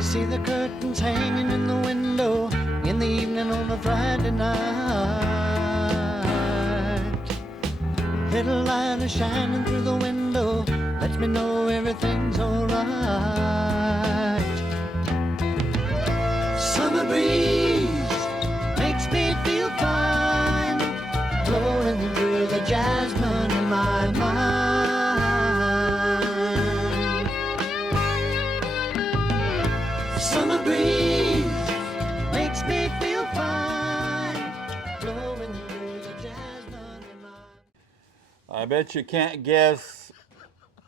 See the curtains hanging in the window in the evening on a Friday night. Little light is shining through the window, lets me know everything's alright. Summer breeze makes me feel fine, blowing through the jasmine in my mind. Summer breeze makes me feel fine, blowing through the jasmine in my mind. I bet you can't guess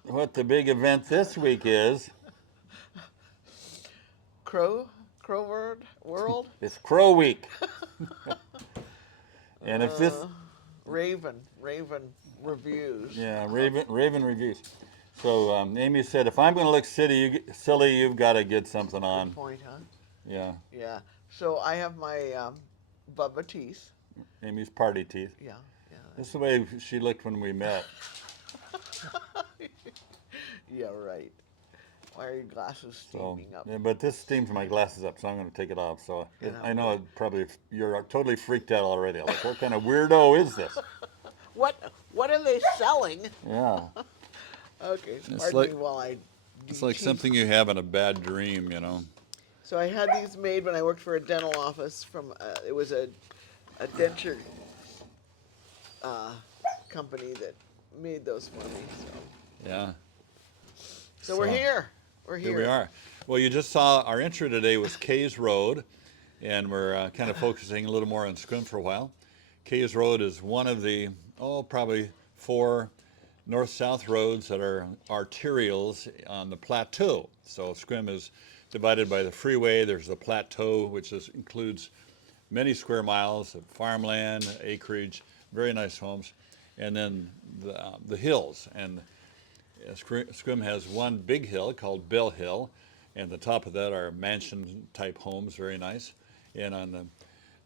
what the big event this week is. Crow world? It's Crow Week. And if this, Raven reviews. yeah, Raven reviews. So Amy said, if I'm going to look silly, you've got to get something on. Good point, huh? Yeah, Yeah. So I have my Bubba teeth. Amy's party teeth. Yeah. This is the way she looked when we met. Yeah, right. Why are your glasses So, steaming up? yeah, but this steams my glasses up, so I'm going to take it off. So Yeah. I know probably you're totally freaked out already. Like, what kind of weirdo is this? What are they selling? Yeah, Okay, It's pardon like- me while I. it's like decheese. something you have in a bad dream, you know. So I had these made when I worked for a dental office. From it was a denture company that made those for me. Yeah. So we're here. We're here. Here we are. Well, you just saw our intro today was Cays Road, and we're kind of focusing a little more on Squim for a while. Cays Road is one of the, probably 4 north-south roads that are arterials on the plateau. So Squim is divided by the freeway. There's the plateau, which includes many square miles of farmland, acreage, very nice homes, and then the hills. And Squim has one big hill called Bell Hill, and the top of that are mansion-type homes, very nice. And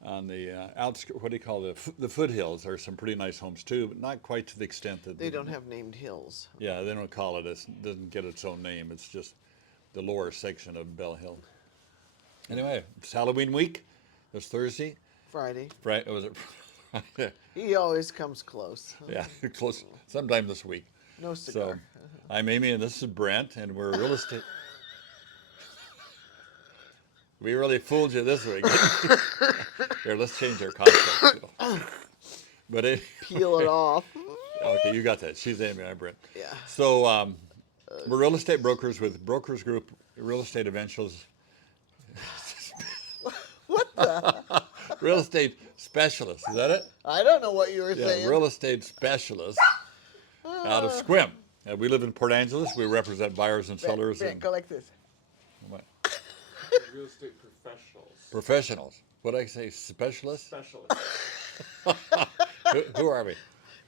on the outskirts, what do you call the foothills? There are some pretty nice homes too, but not quite to the extent that They don't have named hills. Yeah, they don't call it. It doesn't get its own name. It's just the lower section of Bell Hill. Anyway, it's Halloween week. It's Thursday. Friday. Right? Was it? He always comes close. Yeah, close. Sometime this week. No cigar. So, I'm Amy, and this is Brent, and we're real estate. We really fooled you this week. Here, let's change our concept. But Peel it off. Okay, you got that. She's Amy, I'm Brent. Yeah. So we're real estate brokers with BrokersGroup Real Estate Eventuals. What the? Real estate specialists. Is that it? I don't know what you were Yeah, saying. real estate specialists out of Squim. We live in Port Angeles. We represent buyers and sellers. Brent, And go like this. what? Real estate professionals. Professionals. What did I say? Specialists? Specialists. Who are we?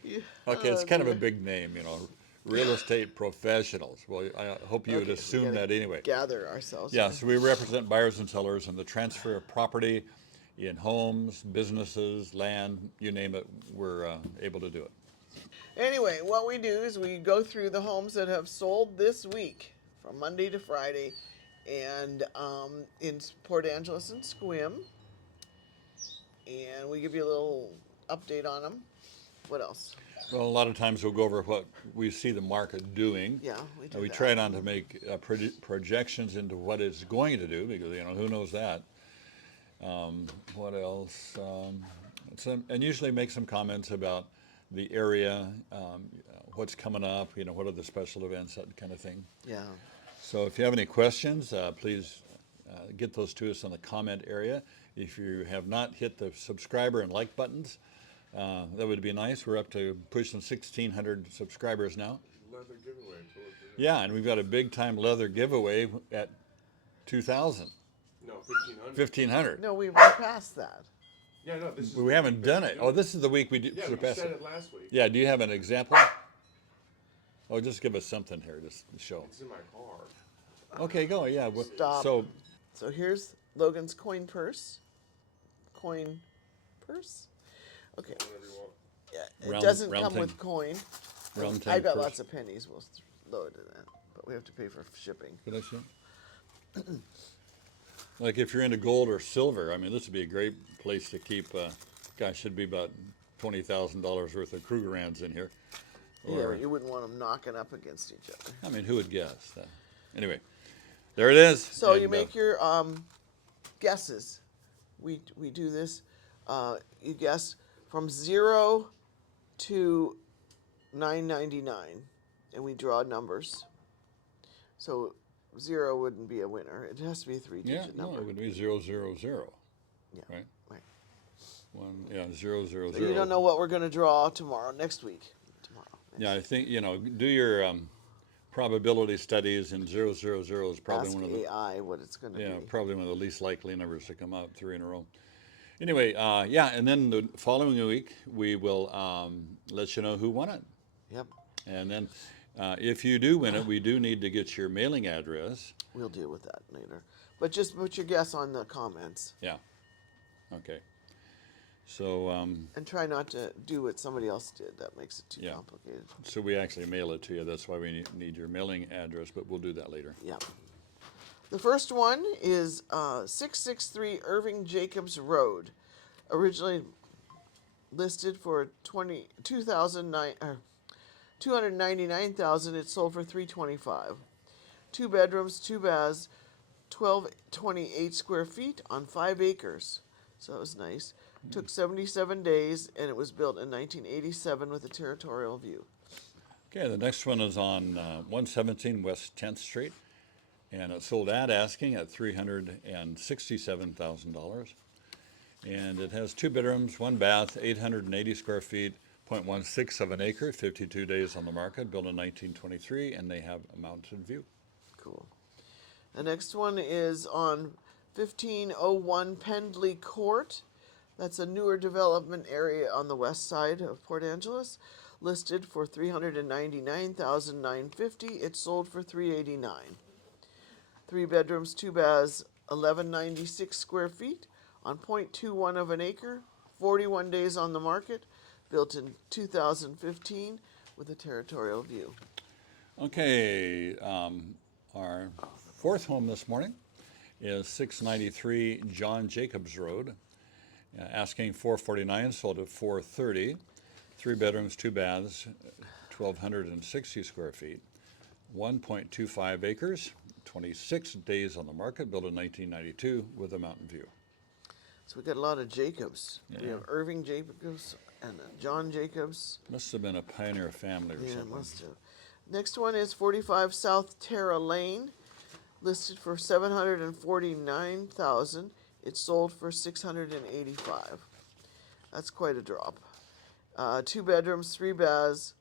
Yeah. Okay, it's kind of a big name, you know. Real estate professionals. Well, I hope you would Okay, we assume gotta that anyway. Gather ourselves. Yeah, so we represent buyers and sellers in the transfer of property in homes, businesses, land, you name it, we're able to do it. Anyway, what we do is we go through the homes that have sold this week from Monday to Friday, and in Port Angeles and Squim, and we give you a little update on them. What else? Well, a lot of times we'll go over what we see the market doing. Yeah, we do We that. try not to make projections into what it's going to do, because, you know, who knows that. What else? And usually make some comments about the area, what's coming up, you know, what are the special events, that kind of thing. Yeah. So if you have any questions, please get those to us in the comment area. If you have not hit the subscriber and like buttons, that would be nice. We're up to pushing 1,600 subscribers now. Leather giveaway. Yeah, and we've got a big time leather giveaway at 2,000, No, 1,500. 1,500. No, we went past that. Yeah, no, this is. We haven't done it. Oh, this is the week we Yeah, we surpassed said it. it last week. Yeah, do you have an example? Oh, just give us something here to show. It's in my car. Okay, go. Yeah. Stop. So, So here's Logan's coin purse. Coin purse? Okay. Whatever you want. Yeah, it Round- doesn't round come thing. with coin. round I've got purse. lots of pennies. We'll load it in that, but we have to pay for shipping. Could I see? Like if you're into gold or silver, I mean, this would be a great place to keep, gosh, should be about $20,000 worth of Krugerrands in here. Yeah, Or, but you wouldn't want them knocking up against each other. I mean, who would guess? Anyway, there it is. So And, you make your guesses. We do this. You guess from 0 to 999, and we draw numbers. So 0 wouldn't be a winner. It has to be a yeah, three-digit no, number. it would be 000, Yeah, right? right. One, yeah, 000. So you don't know what we're going to draw next week. Yeah, I think, do your probability studies, and 000 is probably Ask one of the, AI what it's going to yeah, be. probably one of the least likely numbers to come out 3 in a row. Anyway, yeah, and then the following week, we will let you know who won it. Yep. And then if you do win it, we do need to get your mailing address. We'll deal with that later. But just put your guess on the comments. Yeah. Okay. So, And try not to do what somebody else did. That makes it too Yeah. complicated. so we actually mail it to you. That's why we need your mailing address, but we'll do that later. Yeah. The first one is 663 Irving Jacobs Road. Originally listed for 299,000. It sold for 325. 2 bedrooms, 2 baths, 1228 square feet on 5 acres. So that was nice. Took 77 days, and it was built in 1987 with a territorial view. Okay, the next one is on 117 West 10th Street, and it sold at asking at $367,000. And it has 2 bedrooms, 1 bath, 880 square feet, 0.16 of an acre, 52 days on the market, built in 1923, and they have a mountain view. Cool. The next one is on 1501 Pendley Court. That's a newer development area on the west side of Port Angeles, listed for $399,950. It sold for $389. 3 bedrooms, 2 baths, 1196 square feet on 0.21 of an acre, 41 days on the market, built in 2015 with a territorial view. Okay, our fourth home this morning is 693 John Jacobs Road. Asking $449, sold at $430. 3 bedrooms, 2 baths, 1,260 square feet, 1.25 acres, 26 days on the market, built in 1992 with a mountain view. So we got a lot of Jacobs. We Yeah. have Irving Jacobs and John Jacobs. Must have been a pioneer family or Yeah, something. must have. Next one is 45 South Terra Lane, listed for $749,000. It sold for $685. That's quite a drop. 2 bedrooms, 3 baths,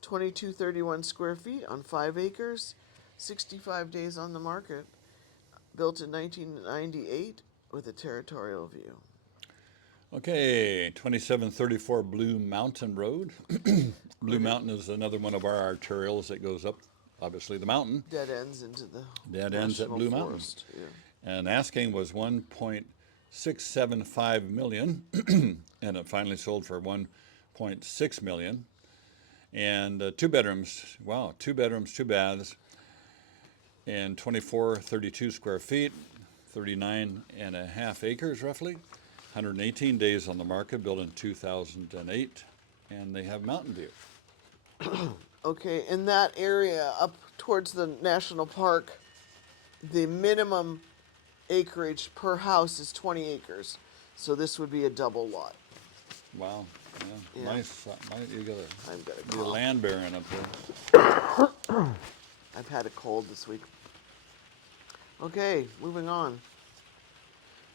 2231 square feet on 5 acres, 65 days on the market. Built in 1998 with a territorial view. Okay, 2734 Blue Mountain Road. Blue Mountain is another one of our arterials that goes up, obviously, the mountain. Dead ends into the Dead ends at National Blue Mountain. Forest. Yeah. And asking was 1.675 million, and it finally sold for 1.6 million. And 2 bedrooms, wow, 2 bedrooms, 2 baths, and 2432 square feet, 39.5 acres roughly, 118 days on the market, built in 2008, and they have mountain view. Okay, in that area up towards the national park, the minimum acreage per house is 20 acres. So this would be a double lot. Wow, yeah, Yeah. nice, you got I've got a a cough. land baron up there. I've had a cold this week. Okay, moving on.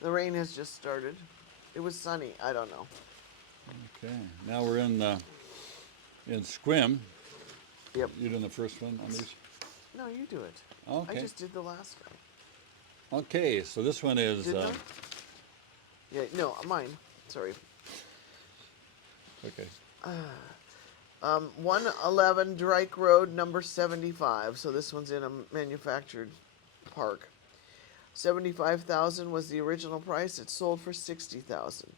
The rain has just started. It was sunny. I don't know. Okay, now we're in Squim. Yep. You doing the first one on these? No, you do it. Okay. I just did the last one. Okay, so this one is, Didn't I? Yeah, no, mine. Sorry. okay, 111 Drake Road, number 75. So this one's in a manufactured park. 75,000 was the original price. It sold for 60,000.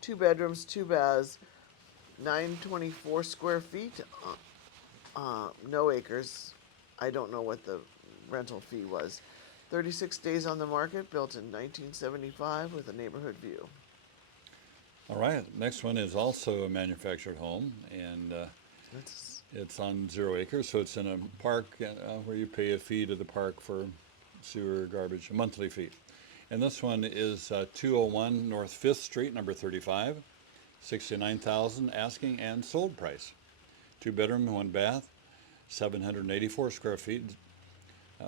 2 bedrooms, 2 baths, 924 square feet. No acres. I don't know what the rental fee was. 36 days on the market, built in 1975 with a neighborhood view. All right, next one is also a manufactured home, and That's it's on 0 acres, so it's in a park where you pay a fee to the park for sewer, garbage, a monthly fee. And this one is 201 North 5th Street, number 35, 69,000 asking and sold price. 2 bedroom, 1 bath, 784 square feet,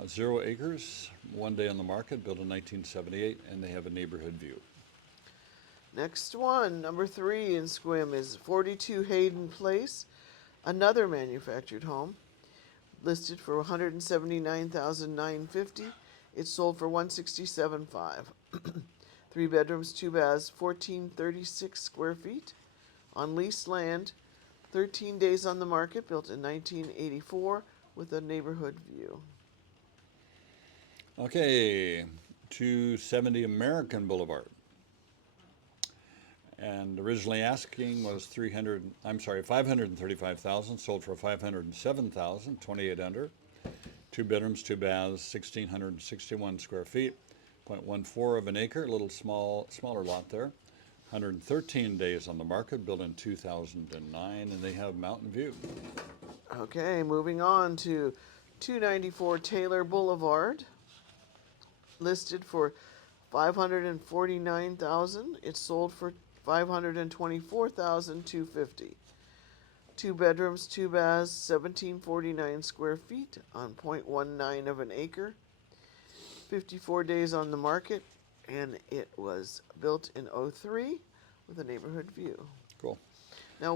0 acres, 1 day on the market, built in 1978, and they have a neighborhood view. next one, number 3 in Squim, is 42 Hayden Place, another manufactured home, listed for $179,950. It's sold for $167,500. 3 bedrooms, 2 baths, 1,436 square feet on leased land. 13 days on the market, built in 1984 with a neighborhood view. Okay, 270 American Boulevard. And originally asking was 535,000, sold for 507,000, 28 under. 2 bedrooms, 2 baths, 1,661 square feet, 0.14 of an acre, a little smaller lot there. 113 days on the market, built in 2009, and they have mountain view. Okay, moving on to 294 Taylor Boulevard, listed for $549,000. It's sold for $524,250. 2 bedrooms, 2 baths, 1,749 square feet on 0.19 of an acre. 54 days on the market, and it was built in 03 with a neighborhood view. Cool. Now,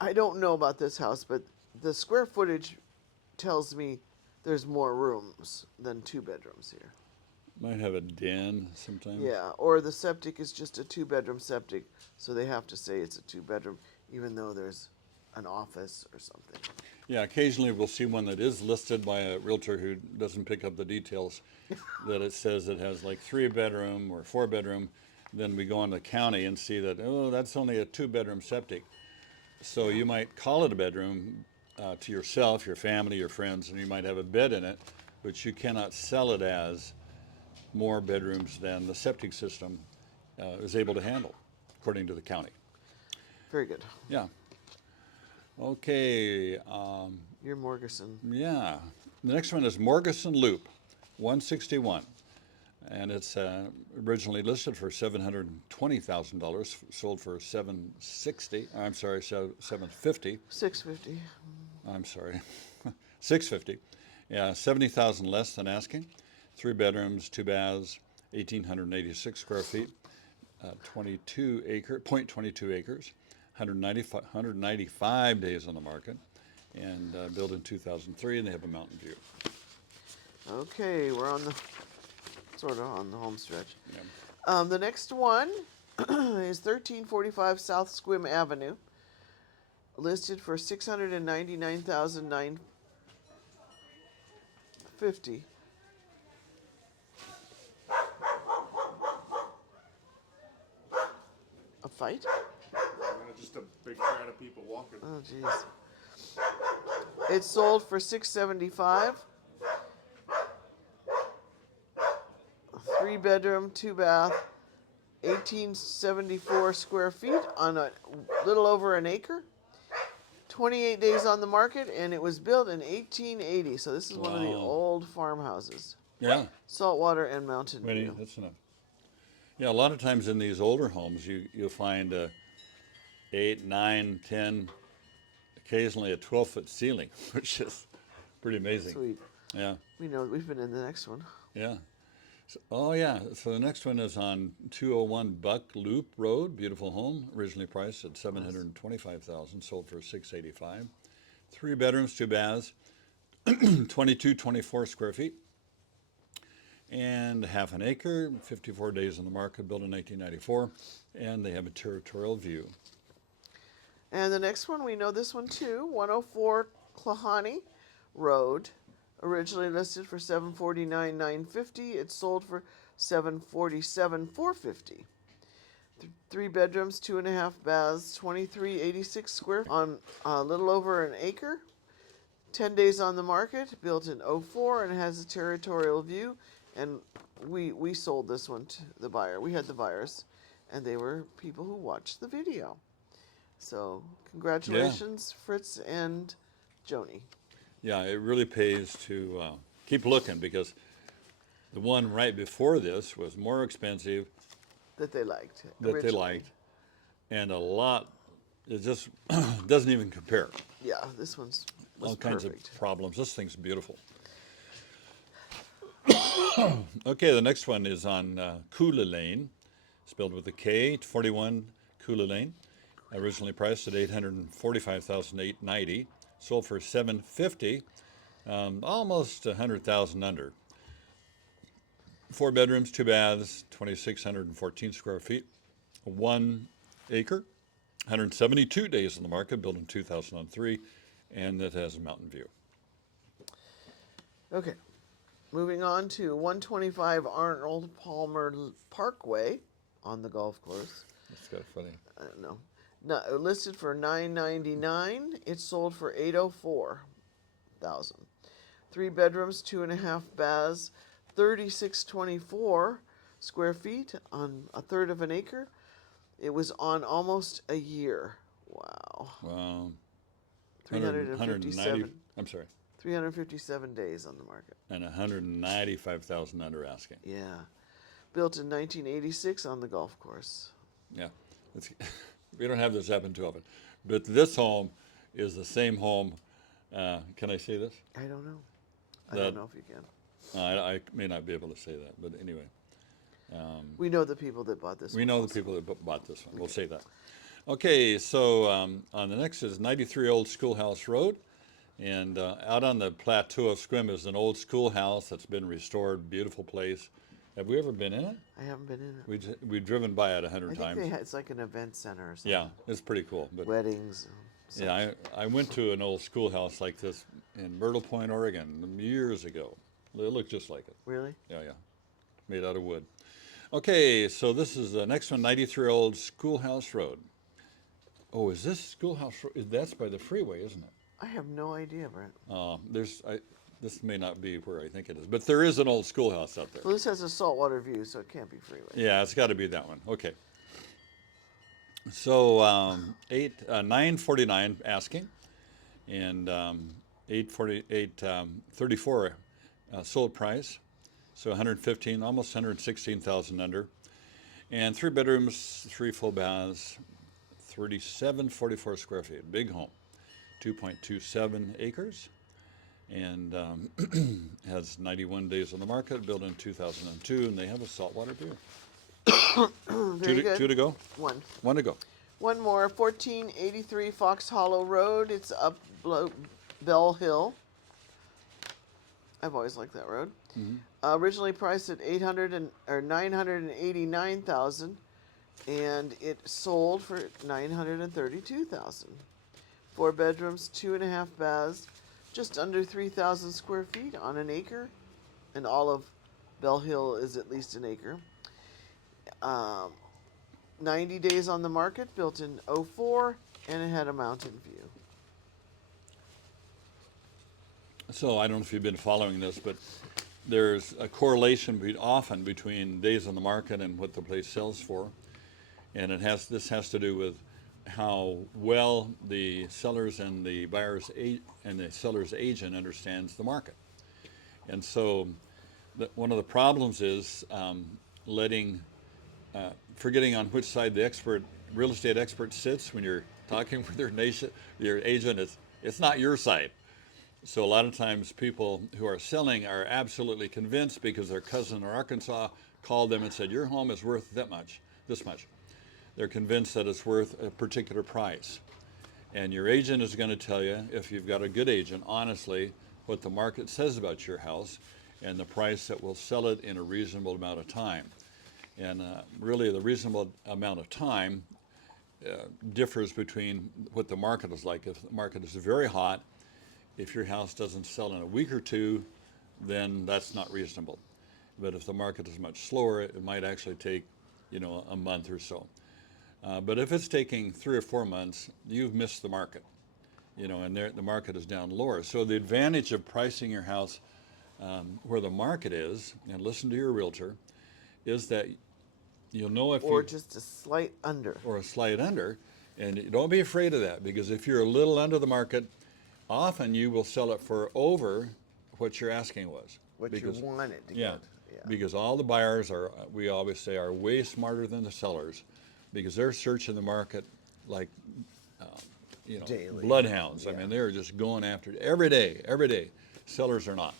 I don't know about this house, but the square footage tells me there's more rooms than 2 bedrooms here. Might have a den sometimes. Yeah, or the septic is just a 2-bedroom septic, so they have to say it's a 2-bedroom, even though there's an office or something. Yeah, occasionally we'll see one that is listed by a realtor who doesn't pick up the details, that it says it has like 3-bedroom or 4-bedroom. Then we go on the county and see that, oh, that's only a 2-bedroom septic. So you might call it a bedroom to yourself, your family, your friends, and you might have a bed in it, but you cannot sell it as more bedrooms than the septic system is able to handle, according to the county. Very good. Yeah. Okay. You're Morgeson. Yeah. The next one is Morgeson Loop, 161. And it's originally listed for $720,000, sold for $750. $650. I'm sorry, $650. Yeah, $70,000 less than asking. 3 bedrooms, 2 baths, 1,886 square feet, 0.22 acres, 195 days on the market, and built in 2003, and they have a mountain view. Okay, we're sort of on the home stretch. Yeah. The next one is 1345 South Squim Avenue, listed for $699,950. A fight? Just a big crowd of people walking. Oh, jeez. It's sold for $675. 3 bedroom, 2 bath, 1,874 square feet on a little over an acre. 28 days on the market, and it was built in 1880. So this is one of the Wow. old farmhouses. Yeah. Saltwater and mountain Wait, view. that's enough. Yeah, a lot of times in these older homes, you'll find 8, 9, 10, occasionally a 12-foot ceiling, which is pretty amazing. Sweet. Yeah, We know we've been in the next one. yeah. So the next one is on 201 Buck Loop Road, beautiful home, originally priced at $725,000, sold for $685. 3 bedrooms, 2 baths, 24 square feet, and half an acre, 54 days on the market, built in 1994, and they have a territorial view. And the next one, we know this one too, 104 Klahani Road, originally listed for $749,950. It's sold for $747,450. 3 bedrooms, 2.5 baths, 2,386 square on a little over an acre. 10 days on the market, built in '04, and has a territorial view. And we sold this one to the buyer. We had the buyers, and they were people who watched the video. So congratulations, Fritz and Joni. Yeah, it really pays to keep looking, because the one right before this was more expensive That they liked. that they originally. liked, and a lot, it just doesn't even compare. Yeah, this was All kinds perfect. of problems. This thing's beautiful. Okay, the next one is on Kula Lane, spelled with a K, 41 Kula Lane. Originally priced at $845,890, sold for $750, almost $100,000 under. 4 bedrooms, 2 baths, 2,614 square feet, 1 acre, 172 days on the market, built in 2003, and it has a mountain view. Okay, moving on to 125 Arnold Palmer Parkway on the golf course. That's kind of funny. I don't know. No, listed for $999. It sold for $804,000. 3 bedrooms, 2.5 baths, 3,624 square feet on a third of an acre. It was on almost a year. Wow. Wow. 357. I'm sorry, 357 days on the market. and 195,000 under asking. Yeah. Built in 1986 on the golf course. Yeah, it's, we don't have this happen too often, but this home is the same home. Can I say this? I don't know. I That- don't know if you can. I may not be able to say that, but anyway, We know the people that bought this we one know also. the people that bought this one. We'll say that. Okay, so on the next is 93 Old Schoolhouse Road, and out on the plateau of Squim is an old schoolhouse that's been restored. Beautiful place. Have we ever been in it? I haven't been in it. We've driven by it I 100 think times. it's like an event center or something. Yeah, it's pretty cool. But Weddings. yeah, I went to an old schoolhouse like this in Myrtle Point, Oregon, years ago. It looked just like it. Really? Yeah, made out of wood. Okay, so this is the next one, 93 Old Schoolhouse Road. Oh, is this Schoolhouse Road? That's by the freeway, isn't it? I have no idea, Brent. This may not be where I think it is, but there is an old schoolhouse out there. Well, this has a saltwater view, so it can't be freeway. Yeah, it's got to be that one. Okay. So 949 asking, and 834 sold price. So 115, almost 116,000 under, and 3 bedrooms, 3 full baths, 3744 square feet, big home, 2.27 acres, and has 91 days on the market, built in 2002, and they have a saltwater view. Very good. Two to go. One. One to go. One more. 1483 Fox Hollow Road. It's up Bell Hill. I've always liked that road. Originally priced at 989,000, and it sold for 932,000. 4 bedrooms, 2.5 baths, just under 3,000 square feet on an acre, and all of Bell Hill is at least an acre. 90 days on the market, built in '04, and it had a mountain view. So I don't know if you've been following this, but there's a correlation often between days on the market and what the place sells for, and this has to do with how well the sellers and the buyers and the seller's agent understands the market. And so one of the problems is forgetting on which side the real estate expert sits when you're talking with your agent. It's not your side. So a lot of times people who are selling are absolutely convinced because their cousin in Arkansas called them and said, your home is worth this much. They're convinced that it's worth a particular price. And your agent is going to tell you, if you've got a good agent, honestly, what the market says about your house and the price that will sell it in a reasonable amount of time. And really the reasonable amount of time differs between what the market is like. If the market is very hot, if your house doesn't sell in a week or two, then that's not reasonable. But if the market is much slower, it might actually take, a month or so. But if it's taking 3 or 4 months, you've missed the market. you know, and the market is down lower. So the advantage of pricing your house where the market is, and listen to your realtor, is that you'll know if Or you, just a slight under. or a slight under, and don't be afraid of that, because if you're a little under the market, often you will sell it for over what your asking was. What because, you want it to yeah, get. Yeah. because all the buyers are, we always say, are way smarter than the sellers, because they're searching the market like, you know, Daily. bloodhounds. I Yeah. mean, they're just going after it every day, every day. Sellers are not.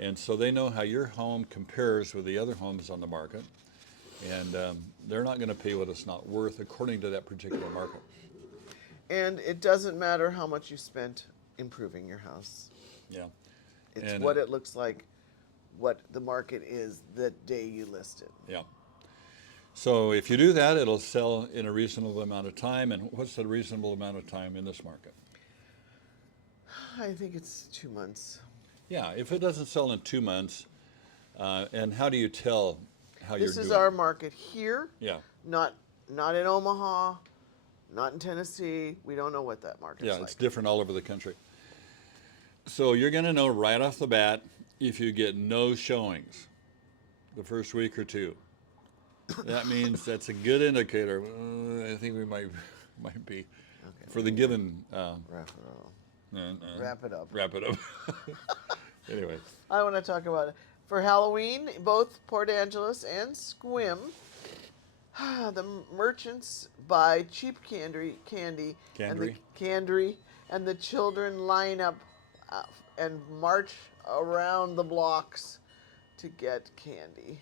And so they know how your home compares with the other homes on the market, and they're not going to pay what it's not worth according to that particular market. And it doesn't matter how much you spent improving your house. Yeah. It's And, what it looks like, what the market is the day you list it. Yeah. So if you do that, it'll sell in a reasonable amount of time. And what's the reasonable amount of time in this market? I think it's 2 months. Yeah, if it doesn't sell in 2 months, and how do you tell how you're This doing? is our market here, Yeah, not in Omaha, not in Tennessee. We don't know what that market's yeah, like. it's different all over the country. So you're going to know right off the bat if you get no showings the first week or two. That means that's a good indicator. I think we might be Okay, for the given. wrap it up. Wrap it up. Wrap it up. Anyway, I want to talk about it. For Halloween, both Port Angeles and Squim, the merchants buy cheap candy, and the children line up and march around the blocks to get candy.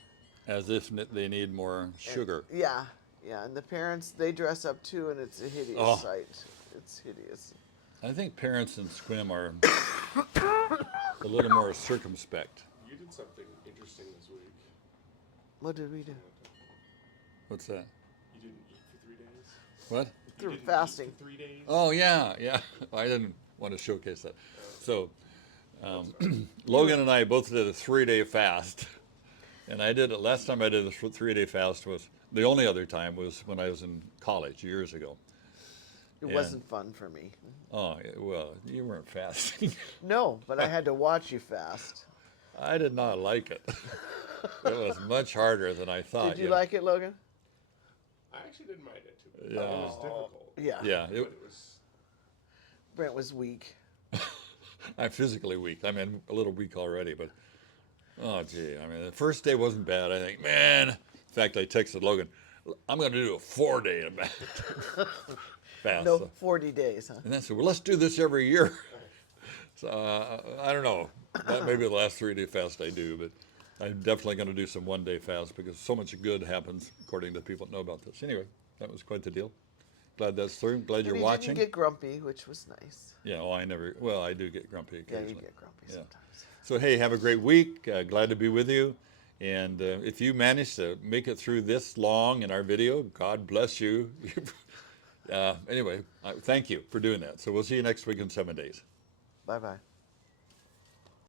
as if they need more sugar. Yeah, and the parents, they dress up too, and it's a hideous Oh. sight. It's hideous. I think parents in Squim are a little more circumspect. You did something interesting this week. What did we do? What's that? You didn't eat for 3 days. What? Through Didn't eat fasting. for 3 days. Oh yeah. I didn't want to showcase that. So Logan and I both did a 3-day fast, and I did it. Last time I did a 3-day fast was the only other time was when I was in college years ago. It Yeah. wasn't fun for me. Oh well, you weren't fasting. No, but I had to watch you fast. I did not like it. It was much harder than I thought. Did you like it, Logan? I actually didn't mind it too much. Yeah. It was difficult. Yeah. Yeah, But it was. Brent was weak. I'm physically weak. I mean, a little weak already, but oh gee, I mean, the first day wasn't bad. I think, man. In fact, I texted Logan, I'm going to do a 4-day fast. No, So- 40 days, huh? And I said, well, let's do this every year. So I don't know. That may be the last 3-day fast I do, but I'm definitely going to do some 1-day fast because so much good happens according to people that know about this. Anyway, that was quite the deal. Glad that's through. Glad And you're he watching. didn't get grumpy, which was nice. Yeah, well, I do get grumpy Yeah, occasionally. you get grumpy Yeah. sometimes. So, hey, have a great week. Glad to be with you. And if you managed to make it through this long in our video, God bless you. Anyway, thank you for doing that. So we'll see you next week in 7 days. Bye-bye.